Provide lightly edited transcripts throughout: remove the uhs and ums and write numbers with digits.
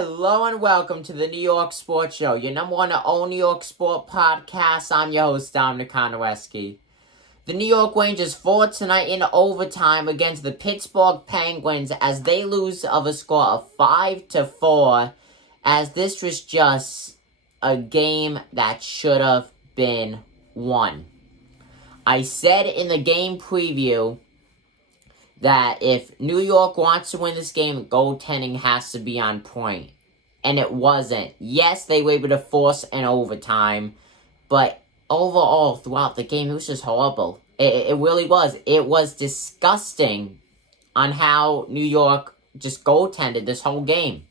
Hello and welcome to the New York Sports Show, your number one and only New York sport podcast. I'm your host, Dominic Konowski. The New York Rangers fought tonight in overtime against the Pittsburgh Penguins as they lose of a score of 5-4, as this was just a game that should have been won. I said in the game preview that if New York wants to win this game, goaltending has to be on point. And it wasn't. Yes, they were able to force an overtime, but overall, throughout the game, it was just horrible. It really was. It was disgusting on how New York just goaltended this whole game.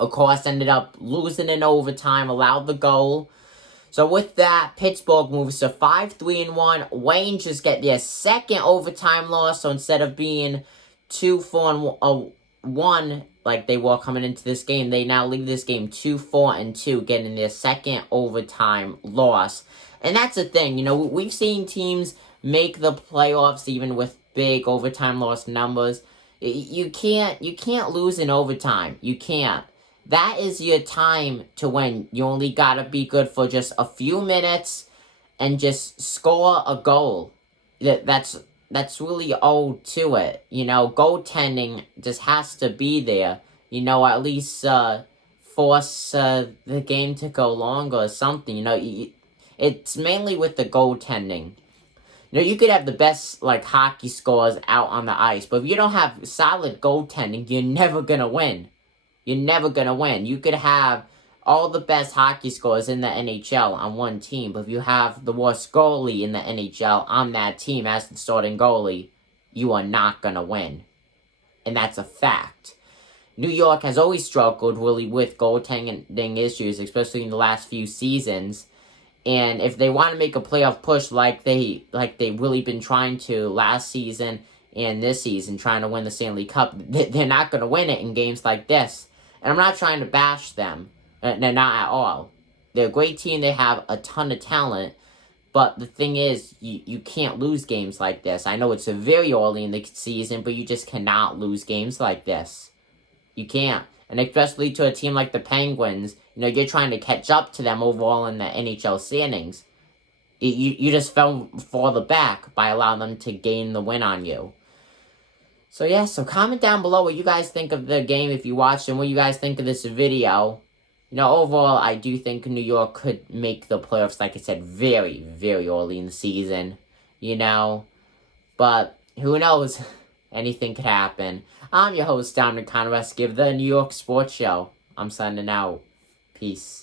Of course, ended up losing in overtime, allowed the goal. So with that, Pittsburgh moves to 5-3-1. Rangers get their second overtime loss. So instead of being 2-4-1 like they were coming into this game, they now leave this game 2-4-2, getting their second overtime loss. And that's the thing, we've seen teams make the playoffs even with big overtime loss numbers. You can't lose in overtime. You can't. That is your time to win. You only gotta be good for just a few minutes and just score a goal. That's really all to it. Goaltending just has to be there. At least force the game to go longer or something. It's mainly with the goaltending. You could have the best hockey scores out on the ice, but if you don't have solid goaltending, you're never gonna win. You're never going to win. You could have all the best hockey scores in the NHL on one team, but if you have the worst goalie in the NHL on that team as the starting goalie, you are not going to win. And that's a fact. New York has always struggled really with goaltending issues, especially in the last few seasons. And if they want to make a playoff push like they really been trying to last season and this season, trying to win the Stanley Cup, they're not going to win it in games like this. And I'm not trying to bash them. They're not at all. They're a great team. They have a ton of talent. But the thing is, you can't lose games like this. I know it's very early in the season, but you just cannot lose games like this. You can't. And especially to a team like the Penguins, you're trying to catch up to them overall in the NHL standings. You just fell further back by allowing them to gain the win on you. So comment down below what you guys think of the game if you watched and what you guys think of this video. Overall, I do think New York could make the playoffs, like I said, very, very early in the season. But who knows? Anything could happen. I'm your host, Dominic Konowski of the New York Sports Show. I'm signing out. Peace.